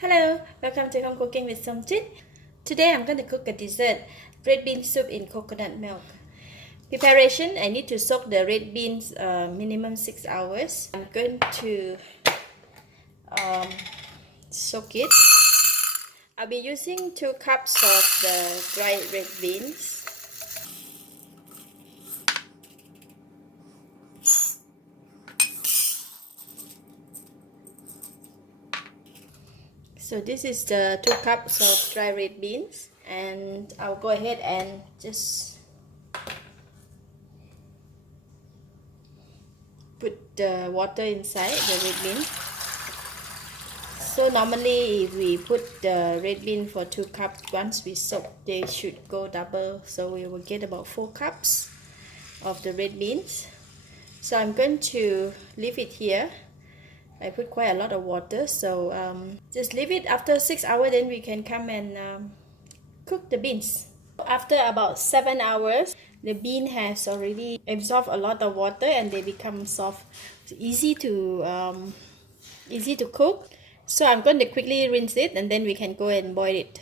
Hello, welcome to Home Cooking with Somjit. Today I'm going to cook a dessert, red bean soup in coconut milk. Preparation, I need to soak the red beans minimum 6 hours. I'm going to soak it. I'll be using 2 cups of the dried red beans. So this is the 2 cups of dry red beans, and I'll go ahead and just put the water inside the red bean. So normally if we put the red bean for 2 cups, once we soak, they should go double, so we will get about 4 cups of the red beans. So I'm going to leave it here. I put quite a lot of water, so just leave it. After 6 hours, then we can come and cook the beans. After about 7 hours, the bean has already absorbed a lot of water and they become soft. It's easy to cook. So I'm going to quickly rinse it and then we can go and boil it.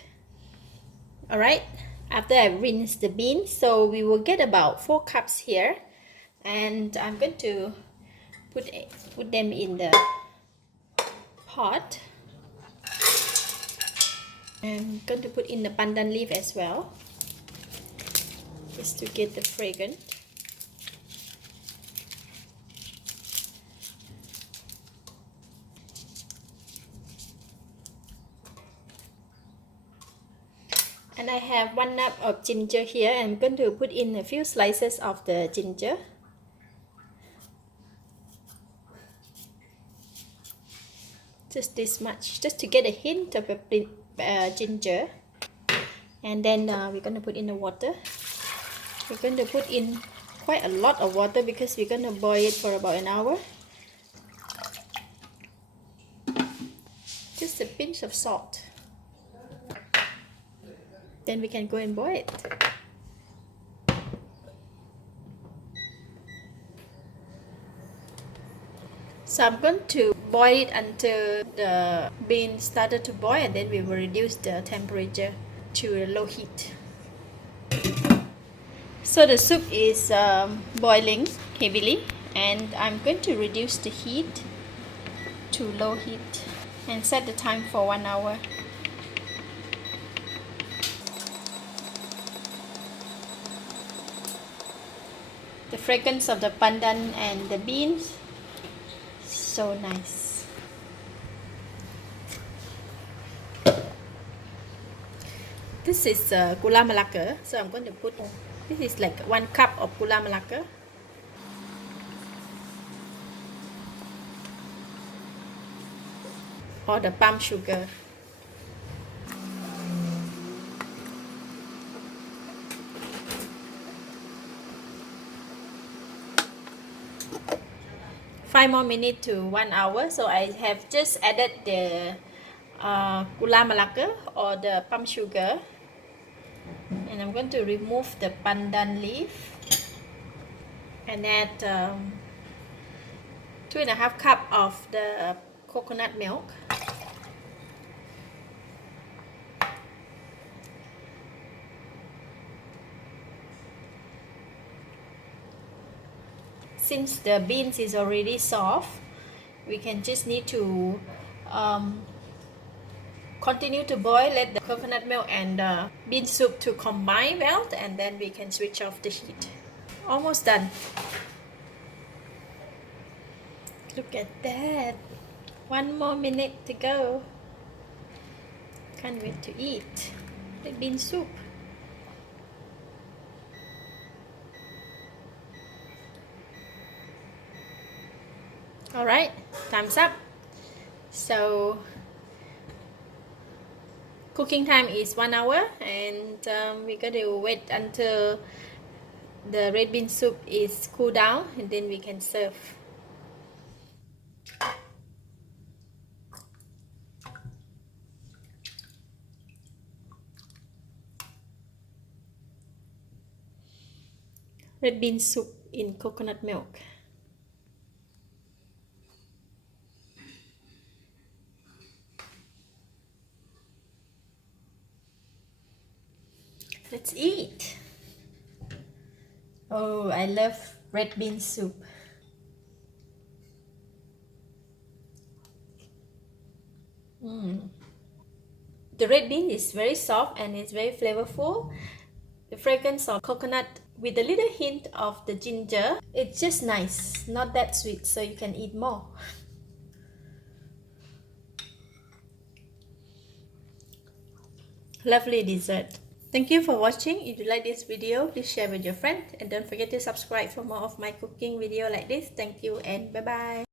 Alright, after I rinse the beans, so we will get about 4 cups here, and I'm going to put them in the pot. I'm going to put in the pandan leaf as well, just to get the fragrance. And I have 1 nut of ginger here. I'm going to put in a few slices of the ginger. Just this much, just to get a hint of ginger. And then we're going to put in the water. We're going to put in quite a lot of water because we're going to boil it for about an hour. Just a pinch of salt. Then we can go and boil it. So I'm going to boil it until the beans started to boil, and then we will reduce the temperature to a low heat. So the soup is boiling heavily, and I'm going to reduce the heat to low heat and set the time for 1 hour. The fragrance of the pandan and the beans, so nice. This is Gula Melaka, so I'm going to put, this is like 1 cup of Gula Melaka. Or the palm sugar. Five more minutes to 1 hour. So I have just added the Gula Melaka or the palm sugar, and I'm going to remove the pandan leaf and add 2.5 cups of the coconut milk. Since the beans is already soft, we can just need to continue to boil, let the coconut milk and the bean soup to combine well, and then we can switch off the heat. Almost done. Look at that. 1 more minute to go. Can't wait to eat the bean soup. Alright, time's up. So cooking time is 1 hour, and we're going to wait until the red bean soup is cooled down, and then we can serve. Red bean soup in coconut milk. Let's eat. Oh, I love red bean soup. The red bean is very soft and it's very flavorful. The fragrance of coconut with a little hint of the ginger. It's just nice, not that sweet, so you can eat more. Lovely dessert. Thank you for watching. If you like this video, please share with your friends and don't forget to subscribe for more of my cooking video like this. Thank you and bye bye.